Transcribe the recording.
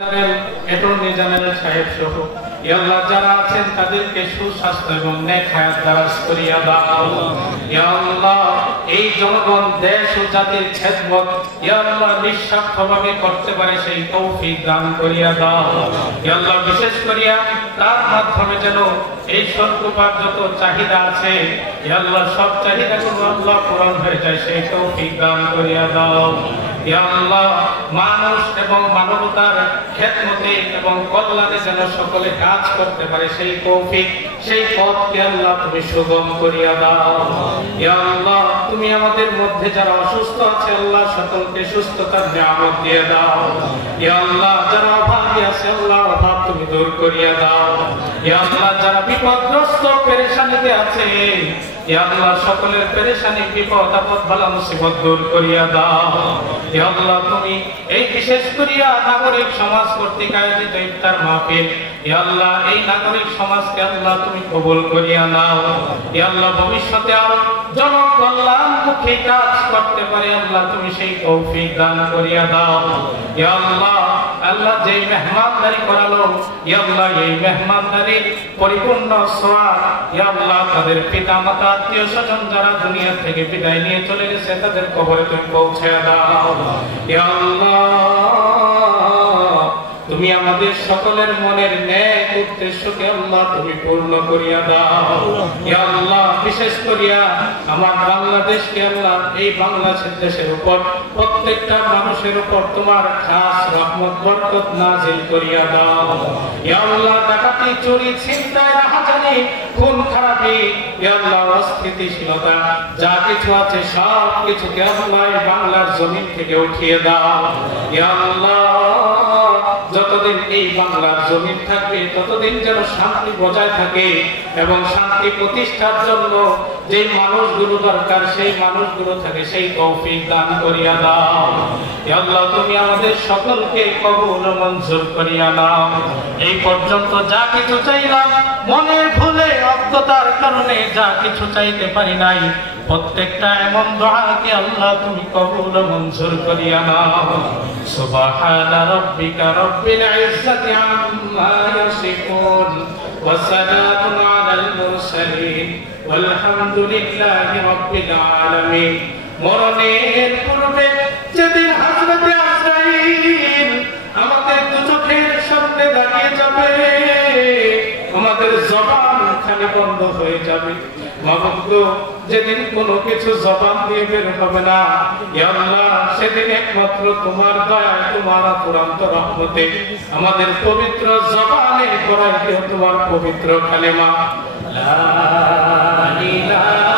Attorney general সাহেব সহ ইয়া আল্লাহ যারা আছেন তাদেরকে সুস্বাস্থ্য এবং নেক হায়াত দারাজ করিয়া দাও। ইয়া আল্লাহ এই জনগণ দেশ ও জাতির খেদমত ইয়া আল্লাহ নিঃস্বার্থভাবে করতে পারে সেই তৌফিক দান করিয়া দাও। ইয়া আল্লাহ বিশেষ করিয়া তার মাধ্যমে যেন এই সর্বপার যত চাহিদা আছে ইয়া আল্লাহ সব চাহিদাগুলো আল্লাহ পূরণ হয়ে যায় সেই তৌফিক দান করিয়া দাও। ইয়া আল্লাহ মানুষ এবং মানবতার খেদমতে এবং কল্যাণে যেন সকলে কাজ করতে পারে সেই তৌফিক সেই পথকে আল্লাহ তুমি সুগম করিয়া দাও। ইয়া আল্লাহ তুমি আমাদের মধ্যে যারা অসুস্থ আছে আল্লাহ সকলকে সুস্থতার নিয়ামত দিয়ে দাও। ইয়া আল্লাহ যারা অভাবী আছে আল্লাহ অভাব তুমি দূর করিয়া দাও। ইয়া আল্লাহ যারা বিপদগ্রস্ত পেরেশানিতে আছে ইয়া আল্লাহ সকলের পেরেশানি বিপদ আপদ বালা মুসিবত দূর করিয়া দাও। ইয়া আল্লাহ তুমি এই বিশেষ করিয়া নাগরিক সমাজ কর্তৃক আয়োজিত ইফতার মাহফিল ইয়া আল্লাহ এই নাগরিক সমাজকে আল্লাহ তুমি কবুল করিয়া নাও। ইয়া আল্লাহ ভবিষ্যতে আরো জনকল্যাণমুখী কাজ করতে পারে আল্লাহ তুমি সেই তৌফিক দান করিয়া দাও। ইয়া আল্লাহ আল্লাহ যে মেহমানদারি করালো ইয়া আল্লাহ এই মেহমানদারির পরিপূর্ণ সওয়াব ইয়া আল্লাহ তাদের পিতামাতা আত্মীয় স্বজন যারা দুনিয়া থেকে বিদায় নিয়ে চলে গেছে তাদের কবরে তুমি পৌঁছায়া দাও। ইয়া আল্লাহ তুমি আমাদের সকলের মনের ন্যায় উদ্দেশ্যকে আল্লাহ তুমি পূর্ণ করিয়া দাও। ইয়া আল্লাহ বিশেষ করিয়া আমার বাংলাদেশকে আল্লাহ এই বাংলাদেশ দেশের উপর প্রত্যেকটা মানুষের উপর তোমার খাস রহমত বরকত নাজিল করিয়া দাও। ইয়া আল্লাহ ডাকাতি চুরি ছিনতাই রাহাজানি খুন খারাপি ইয়া আল্লাহ অস্থিতিশীলতা যা কিছু আছে সব কিছুকে আল্লাহ বাংলার জমিন থেকে উঠিয়ে দাও। ইয়া আল্লাহ যতদিন এই বাংলার জমিন থাকবে ততদিন যেন শান্তি বজায় থাকে এবং শান্তি প্রতিষ্ঠার জন্য যে মানুষগুলো দরকার সেই মানুষগুলো থাকে সেই তৌফিক দান করিয়া দাও। ইয়া আল্লাহ তুমি আমাদের সকলকে কবুল ও মঞ্জুর করিয়া নাও। এই পর্যন্ত যা কিছু চাইলাম মনের ভুলে অজ্ঞতার কারণে যা কিছু চাইতে পারি নাই প্রত্যেকটা এমন দোয়াকে আল্লাহ তুমি কবুল ও মঞ্জুর করিয়া নাও। সুবহানা রাব্বিকা রাব্বিল ইজ্জাতি আম্মা ইয়াসিফুন ওয়া সালামুন আলাল মুরসালিন ওয়ালহামদুলিল্লাহি রাব্বিল আলামিন। মরণের পূর্বে যেদিন হযরতে আজরাইল আমাদের দুচোখের সামনে দাঁড়িয়ে যাবে আমাদের জবান খালি বন্ধ হয়ে যাবে মাবুদ যেদিন কোনো কিছু জবান দিয়ে বের হবে না ইয়া আল্লাহ সেদিন একমাত্র তোমার দয়া তোমার অফুরন্ত রহমতে আমাদের পবিত্র জবানে পড়াই দিও তোমার পবিত্র কালেমা লা ইলাহা